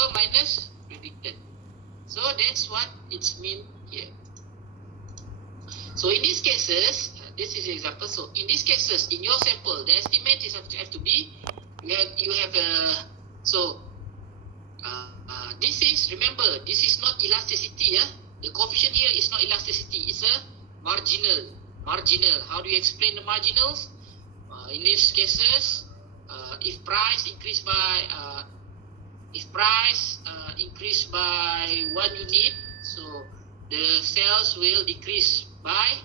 minus predicted. So that's what it's mean here. So in these cases, this is the example. So in these cases, in your sample, the estimate is have to be, you have a, so this is, remember, this is not elasticity. The coefficient here is not elasticity. It's a marginal. How do you explain the marginals? In these cases, if price increase by 1 unit, so the sales will decrease by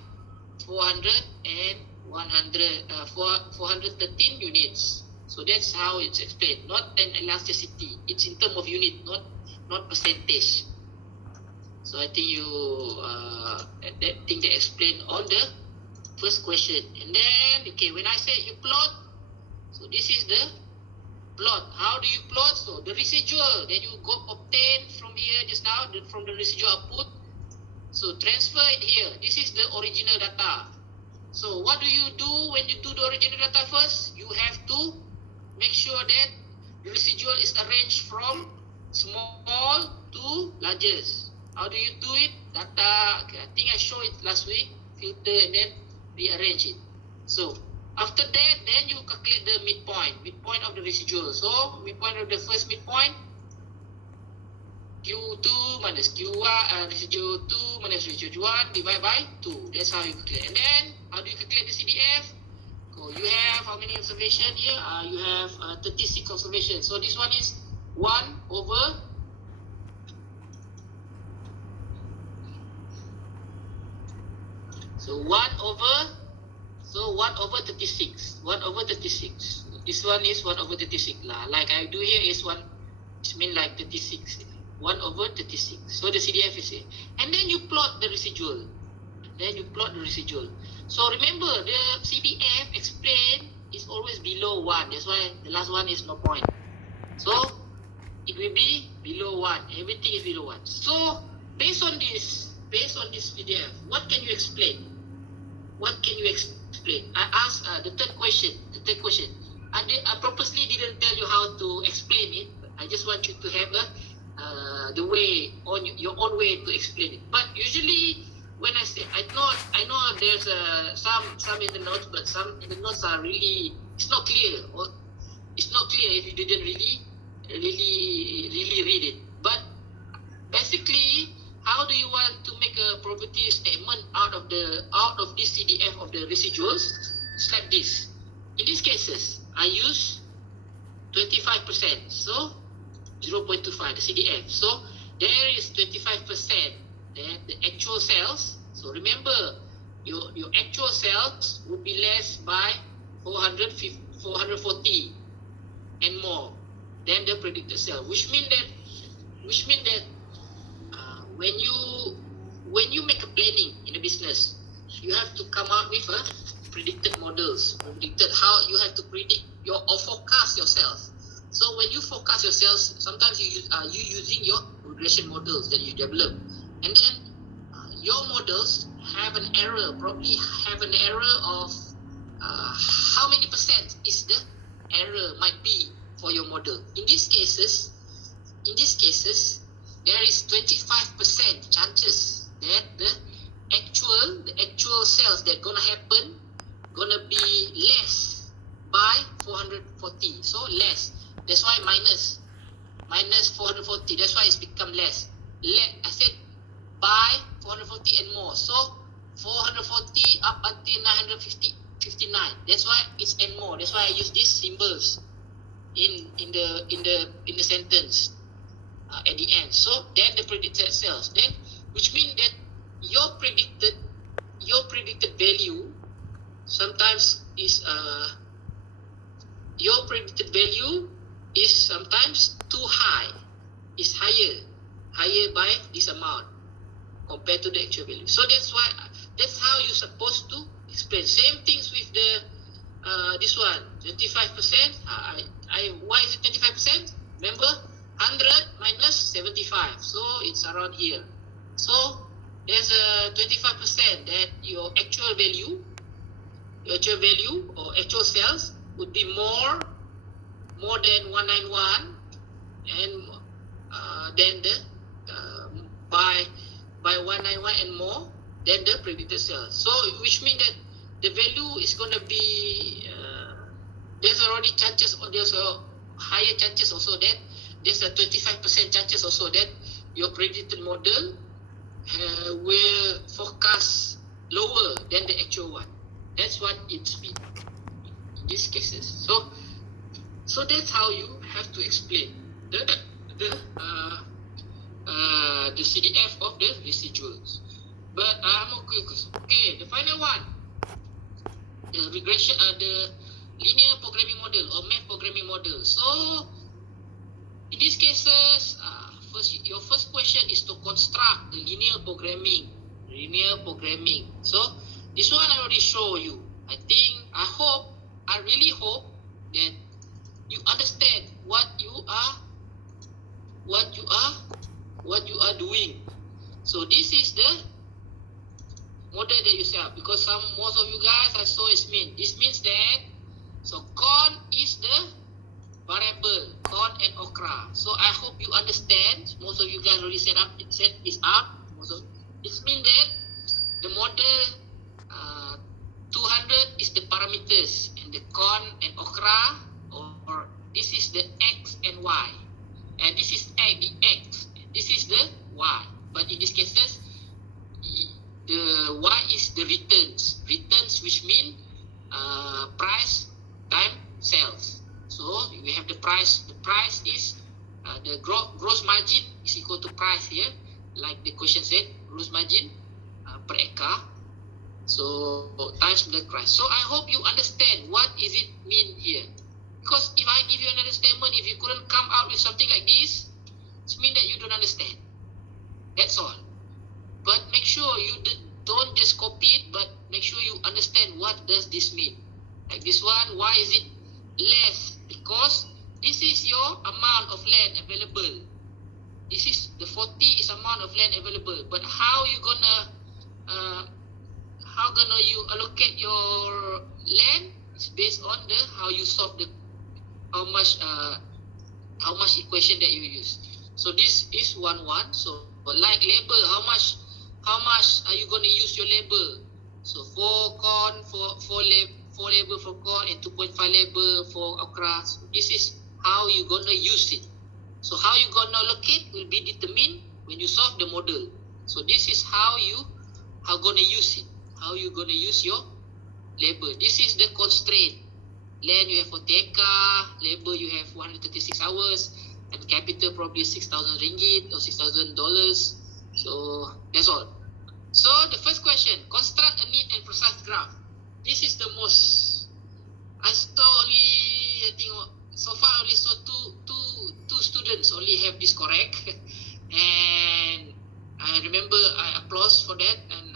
413 units. So that's how it's explained. Not an elasticity. It's in terms of unit, not percentage. So I think they explain on the first question. And then, okay, when I say you plot, so this is the plot. How do you plot? So the residual that you obtain from here just now, from the residual output, so transfer it here. This is the original data. So what do you do when you do the original data first? You have to make sure that the residual is arranged from small to largest. How do you do it? Data, okay, I think I showed it last week. Filter and then rearrange it. So after that, then you calculate the midpoint of the residual. So midpoint of the first midpoint, Q2 minus Q1, residual 2 minus residual 1 divided by 2. That's how you calculate. And then, how do you calculate the CDF? So you have how many observations here? You have 36 observations. So this one is 1 over 36. 1 over 36. This one is 1 over 36. Like I do here is 1, it means like 36. 1 over 36. So the CDF is here. And then you plot the residual. So remember, the CDF explained is always below 1. That's why the last one is no point. So it will be below 1. Everything is below 1. So based on this CDF, what can you explain? I asked the third question. I purposely didn't tell you how to explain it. I just want you to have the way on your own way to explain it. But usually, when I say, I know there's some in the notes, but some in the notes are really, it's not clear, or it's not clear if you didn't really read it. But basically, how do you want to make a probability statement out of this CDF of the residuals? It's like this. In these cases, I use 25%. So 0.25, the CDF. So there is 25% that the actual sales. So remember, your actual sales would be less by 440 and more than the predicted sales, which mean that when you make a planning in a business, you have to come up with a predicted models, predicted how you have to predict or forecast your sales. So when you forecast your sales, sometimes you using your regression models that you develop, and then your models have an error, probably have an error of how many percent is the error might be for your model. In these cases, there is 25% chances that the actual sales that gonna happen gonna be less by 440. So less. That's why minus 440. That's why it's become less. I said by 440 and more. So 440 up until 959. That's why it's and more. That's why I use these symbols in the sentence at the end. So then the predicted sales, then which means that your predicted value sometimes is sometimes too high. Is higher by this amount compared to the actual value. So that's how you're supposed to explain. Same things with the this one, 25%. Why is it 25%? Remember, 100 minus 75, so it's around here. So there's a 25% that your actual value or actual sales would be more than 191 and then the by 191 and more, then the predicted sale. So which means that the value is going to be there's already chances, or there's a higher chances also that there's a 25% chances also that your predicted model will forecast lower than the actual one. That's what it's mean in these cases. So that's how you have to explain the CDF of the residuals. But okay, the final one, the regression, the linear programming model or math programming model. So in these cases, your first question is to construct the linear programming. So this one I already show you. I really hope that you understand what you are doing. So this is the model that you set up, because most of you guys I saw is mean. This means that corn is the variable, corn and okra. So I hope you understand. Most of you guys already set this up. It means that the model 200 is the parameters, and the corn and okra, or this is the x and y, and this is the x, and this is the y. But in these cases, the y is the returns, which mean price time sales. So we have the price. The price is the gross margin is equal to price here, like the question said, gross margin per acre. So times the price. So I hope you understand what is it mean here. Because if I give you another statement, if you couldn't come out with something like this, it means that you don't understand. That's all. But make sure you don't just copy it, but make sure you understand what does this mean. Like this one, why is it less? Because this is your amount of land available. This is the 40 is amount of land available. But how you gonna you allocate your land? It's based on the how you solve the how much equation that you use. So this is 1. So like labor, how much are you gonna use your labor? So 4 corn, 4 labor for corn, and 2.5 labor for okra. So this is how you gonna use it. So how you gonna allocate will be determined when you solve the model. So this is how gonna use it. How you gonna use your labor. This is the constraint. Land you have 40 acre, labor you have 136 hours, and capital probably 6,000 ringgit or $6,000. So that's all. So the first question, construct a neat and precise graph. This is the most. I think so far only saw two students only have this correct, and I remember I applaud for that, and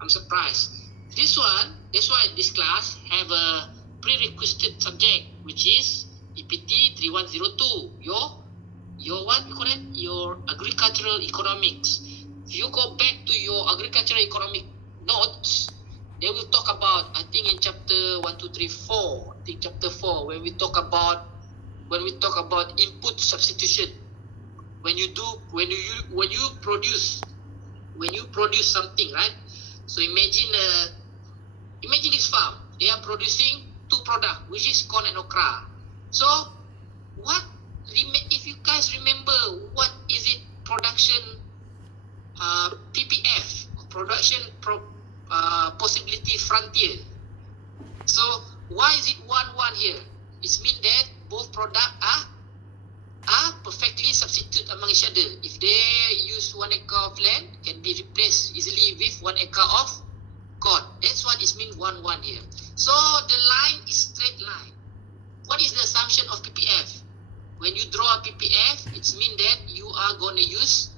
I'm surprised. This one, that's why this class have a prerequisite subject, which is EPT 3102. Your what you call it? Your agricultural economics. If you go back to your agricultural economic notes, they will talk about, I think in chapter 1, 2, 3, 4. I think chapter 4, when we talk about input substitution. When you produce something, right? So imagine this farm. They are producing 2 products, which is corn and okra. So if you guys remember, what is it? Production PPF, production possibility frontier. So why is it 1 here? It means that both products are perfectly substitute among each other. If they use 1 acre of land, can be replaced easily with 1 acre of corn. That's what it means 1 here. So the line is straight line. What is the assumption of PPF? When you draw a PPF, it means that you are going to use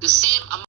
the same amount